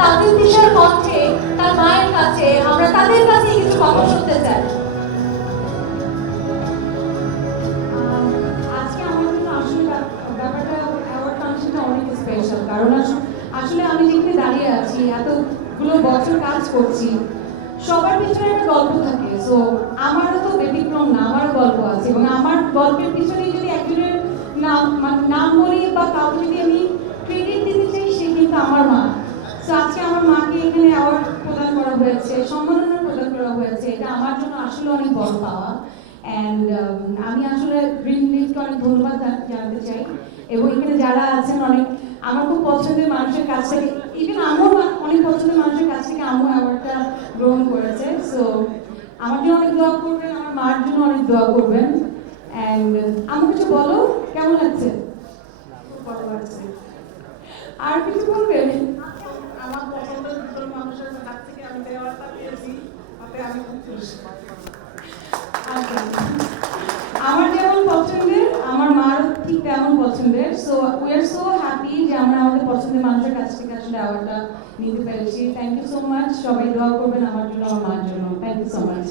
তাদের দিশার কণ্ঠে তার মায়ের কাছে, আমরা তাদের কাছে কিছু কথা শুনতে চাই। কারণ আসলে আমি যেখানে দাঁড়িয়ে আছি, এতগুলো বছর কাজ করছি, সবার পিছনে একটা গল্প থাকে। সো আমারও তো ব্যতিক্রম না, আমারও গল্প আছে, এবং আমার গল্পের পিছনে সো আজকে আমার মাকে এখানে অ্যাওয়ার্ড প্রদান করা হয়েছে, সম্মাননা প্রদান করা হয়েছে। এটা আমার জন্য আসলে অনেক বড় পাওয়া। অ্যান্ড আমি আসলে গ্রিন লিফকে অনেক ধন্যবাদ জানাতে চাই। এবং এখানে যারা আছেন অনেক, আমার খুব পছন্দের মানুষের কাছ থেকে ইভেন আমার অনেক পছন্দের মানুষের কাছ থেকে আমও অ্যাওয়ার্ডটা গ্রহণ করেছে। সো আমার জন্য অনেক দোয়া করবেন, আমার মার জন্য অনেক দোয়া করবেন। অ্যান্ড আমার কিছু বলো? কেমন লাগছে? আর কিছু বলবে আমার পছন্দের দুজন মানুষের কাছ থেকে আমি দেওয়াটা পেয়েছি তাতে আমি খুব খুশি আচ্ছা। আমার যেমন পছন্দের? আমার মার ঠিক তেমন পছন্দের। So we are so happy যে আমরা আমাদের পছন্দের মানুষের কাছ থেকে আসলে অ্যাওয়ার্ডটা নিতে পেরেছি। থ্যাংক ইউ সো মাচ সবাই দোয়া করবেন আমার জন্য, আমার মার জন্য। Thank you so much